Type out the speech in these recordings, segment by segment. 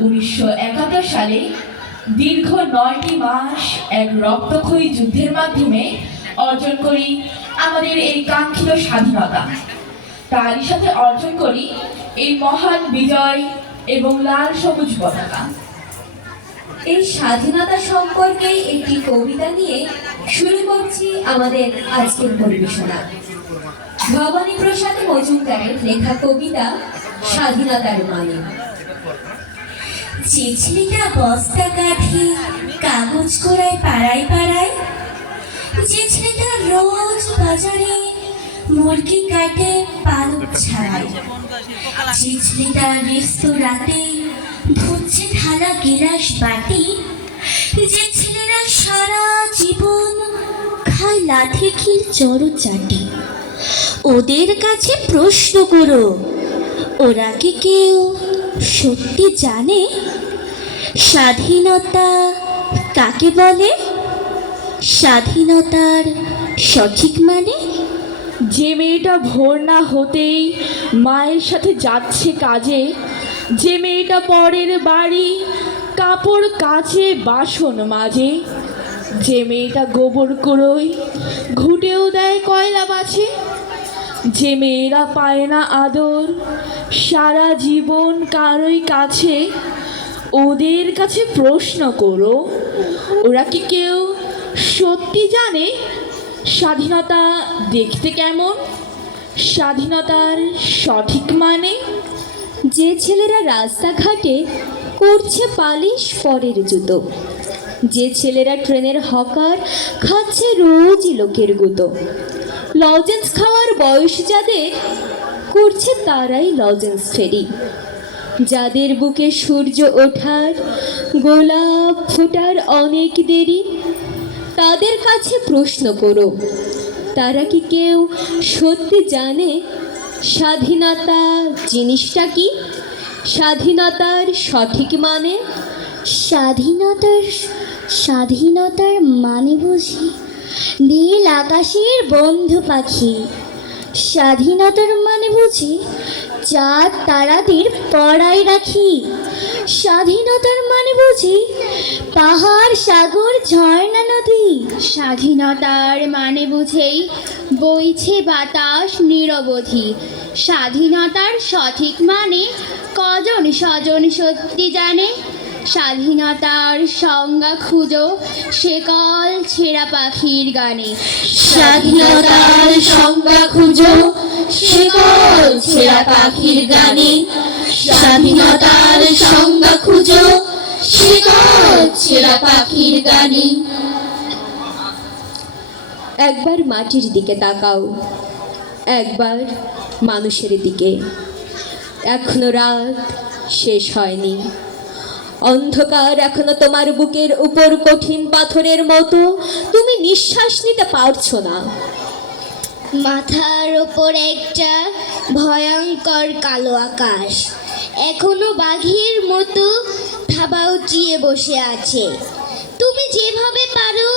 1971 সালে দীর্ঘ 9টি মাস এক রক্তক্ষয়ী যুদ্ধের মাধ্যমে অর্জন করি আমাদের এই কাঙ্ক্ষিত স্বাধীনতা। তারই সাথে অর্জন করি এই মহান বিজয় এবং লাল সবুজ পতাকা। এই স্বাধীনতা সম্পর্কে একটি কবিতা নিয়ে শুরু করছি আমাদের আজকের পরিবেশনা। ভবানী প্রসাদ মজুমদারের লেখা কবিতা স্বাধীনতার মানে। চিঠলিটা বস্তা কাঁধে কাগজ কোড়ায় পাড়ায় পাড়ায়, চিঠলিটা রোজ বাজারে মুরগি কাটে পালক ছাড়ায়, চিঠলিটা রেস্তোরাঁতে ধুচ্ছে থালা গিলাস বাটি, যে ছেলেরা সারা জীবন খায় লাঠি কিল চড়ো চাটি, ওদের কাছে প্রশ্ন করো, ওরা কি কেউ সত্যি জানে স্বাধীনতা কাকে বলে? স্বাধীনতার সঠিক মানে? যে মেয়েটা ভোর না হতেই মায়ের সাথে যাচ্ছে কাজে, যে মেয়েটা পরের বাড়ি কাপড় কাচে বাসন মাজে, যে মেয়েটা গোবর কুড়োয় ঘুটেও দেয় কয়লা বাছে, যে মেয়েরা পায় না আদর সারা জীবন কারোই কাছে, ওদের কাছে প্রশ্ন করো, ওরা কি কেউ সত্যি জানে স্বাধীনতা দেখতে কেমন? স্বাধীনতার সঠিক মানে? যে ছেলেরা রাস্তাঘাটে করছে পালিশ পরের জুতো, যে ছেলেরা ট্রেনের হকার খাচ্ছে রোজই লোকের গুঁতো, লজেন্স খাওয়ার বয়স যাদের করছে তারাই লজেন্স ফেরি, যাদের বুকে সূর্য ওঠার গোলাপ ফোটার অনেক দেরি, তাদের কাছে প্রশ্ন করো, তারা কি কেউ সত্যি জানে স্বাধীনতা জিনিসটা কি? স্বাধীনতার সঠিক মানে? স্বাধীনতার মানে বুঝি নীল আকাশের বন্ধু পাখি, স্বাধীনতার মানে বুঝি চাঁদ তারাদের পড়ায় রাখি, স্বাধীনতার মানে বুঝি পাহাড় সাগর ঝর্ণা নদী, স্বাধীনতার মানে বুঝেই বইছে বাতাস নিরবধি, স্বাধীনতার সঠিক মানে কজন স্বজন সত্যি জানে? স্বাধীনতার সংজ্ঞা খুঁজো সেকল ছেঁড়া পাখির গানে, স্বাধীনতার সংজ্ঞা খুঁজো সেকল ছেঁড়া পাখির গানে, স্বাধীনতার সংজ্ঞা খুঁজো সেকল ছেঁড়া পাখির গানে। একবার মাটির দিকে তাকাও, একবার মানুষের দিকে। এখনো রাত শেষ হয়নি, অন্ধকার এখনো তোমার বুকের উপর কঠিন পাথরের মতো, তুমি নিঃশ্বাস নিতে পারছো না। মাথার ওপর একটা ভয়ঙ্কর কালো আকাশ এখনো বাঘের মতো থাবা উঠিয়ে বসে আছে। তুমি যেভাবে পারো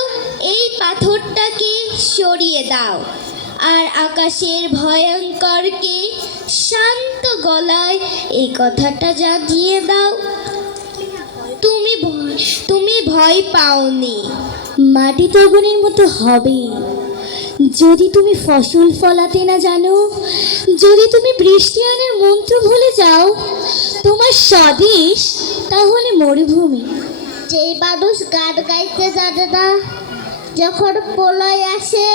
এই পাথরটাকে সরিয়ে দাও আর আকাশের ভয়ঙ্করকে শান্ত গলায় এই কথাটা জানিয়ে দাও, তুমি ভয় পাওনি। মাটি তগনের মতো হবে যদি তুমি ফসল ফলাতে না জানো, যদি তুমি বৃষ্টি আনার মন্ত্র ভুলে যাও, তোমার স্বদেশ তাহলে মরুভূমি। যেই মানুষ গান গাইতে জানে না, যখন প্রলয় আসে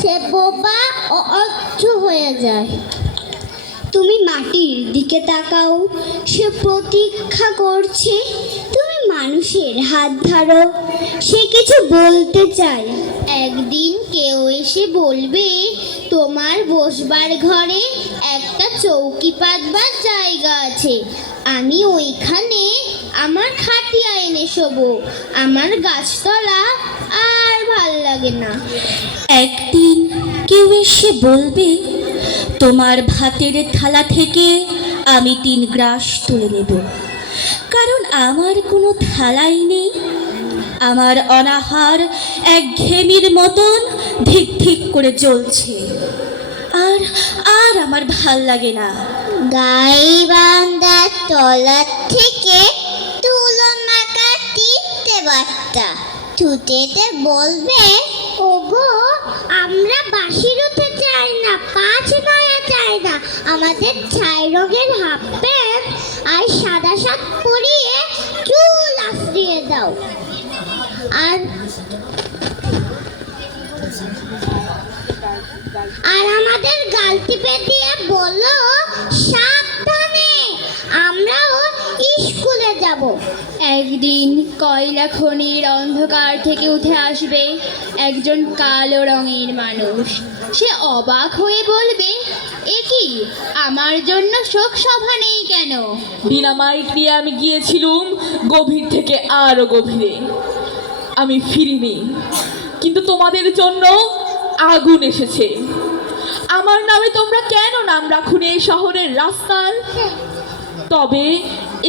সে বোবা ও অন্ধ হয়ে যায়। তুমি মাটির দিকে তাকাও, সে প্রতীক্ষা করছে তুমি মানুষের হাত ধরো, সে কিছু বলতে চায়। একদিন কেউ এসে বলবে তোমার বসবার ঘরে একটা চৌকি পাতবার জায়গা আছে, আমি ওইখানে আমার খাটিয়া এনে শোবো, আমার গাছতলা আর ভাল লাগে না। একদিন কেউ এসে বলবে তোমার ভাতের থালা থেকে আমি 3 গ্রাস তুলে নেব, কারণ আমার কোনো থালাই নেই, আমার অনাহার এক ঘেমির মতন ধিক ধিক করে জ্বলছে, আর আর আমার ভাল লাগে না, গাইবান্ধার তলার থেকে তুলো মাখা তিনটে বাচ্চা ছুটেতে বলবে, ওগো আমরা বাঁশির উঠে চাই না, পাঁচ নয়া চাই না, আমাদের ছাই রঙের হাফ প্যান্ট আর সাদা শার্ট পরিয়ে চুল আশ্রিয়ে দাও। আর আমাদের গাল টিপে দিয়ে বললো, সাবধানে, আমরাও স্কুলে যাব। একদিন কয়লা খনির অন্ধকার থেকে উঠে আসবে একজন কালো রঙের মানুষ। সে অবাক হয়ে বলবে, এ কি, আমার জন্য শোক সভা নেই কেন? ডিনামাইট নিয়ে আমি গিয়েছিলুম গভীর থেকে আরো গভীরে, আমি ফিরিনি, কিন্তু তোমাদের জন্য আগুন এসেছে। আমার নামে তোমরা কেন নাম রাখুনি এই শহরের রাস্তার? তবে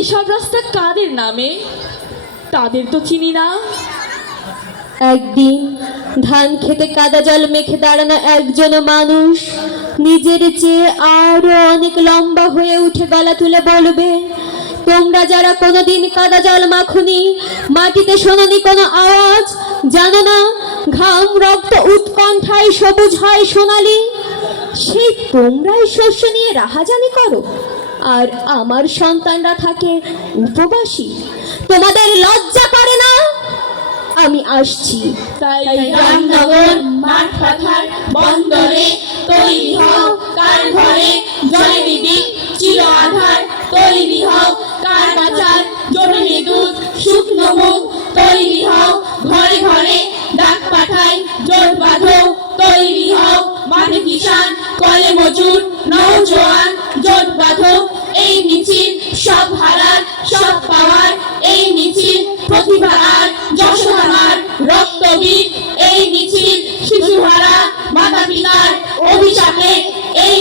এসব রাস্তা কাদের নামে, তাদের তো চিনি না। একদিন ধান খেতে কাদা জল মেখে দাঁড়ানো একজন মানুষ নিজের চেয়ে আরো অনেক লম্বা হয়ে উঠে গলা তুলে বলবে, তোমরা যারা কোনোদিন কাদা জল মাখুনি, মাটিতে শোনোনি কোনো আওয়াজ, জানো না ঘাম রক্ত উৎকণ্ঠায় সবুজ হয় সোনালি, সেই তোমরাই শস্য নিয়ে রাহাজানি করো আর আমার সন্তানরা থাকে উপবাসী। তোমাদের লজ্জা করে না? আমি আসছি। তাই রামনগর, মাঠ পাথার, বন্দরে তৈরি হও কার ঘরে, জয় দিদি চির আধার তৈরি হও কার বাঁচার, জমিনে দুধ শুকনো মুখ তৈরি হও, ঘরে ঘরে ডাক পাঠাই জোট বাঁধো, তৈরি হও মাঠে কিষান কলে মজুর নৌজোয়ান, জোট বাঁধো এই মিছিল সব হারার সব পাওয়ার, এই মিছিল প্রতিভা আর যশোদার রক্তবীর, এই মিছিল শিশুহারা মাতা পিতার অভিশাপে, এই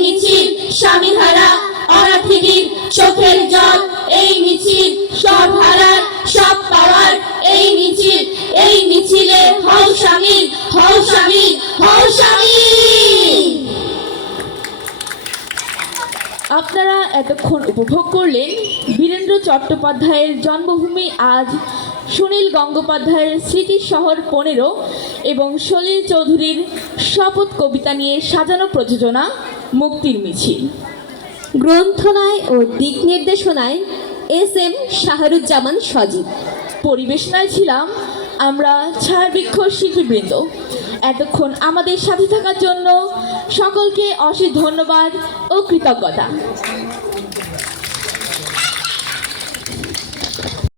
মিছিল স্বামীহারা অনাথিনীর চোখের জল, এই মিছিল সব হারার সব পাওয়ার, এই মিছিলে হও শামিল, হও শামিল, হও শামিল। আপনারা এতক্ষণ উপভোগ করলেন বীরেন্দ্র চট্টোপাধ্যায়ের জন্মভূমি আজ, সুনীল গঙ্গোপাধ্যায়ের স্মৃতির শহর 15 এবং সলিল চৌধুরীর শপথ কবিতা নিয়ে সাজানো প্রযোজনা মুক্তির মিছিল। গ্রন্থনায় ও দিক নির্দেশনায় SM শাহরুজ্জামান সজীব। পরিবেশনায় ছিলাম আমরা ছায়াবৃক্ষ শিল্পীবৃন্দ। এতক্ষণ আমাদের সাথে থাকার জন্য সকলকে অশেষ ধন্যবাদ ও কৃতজ্ঞতা।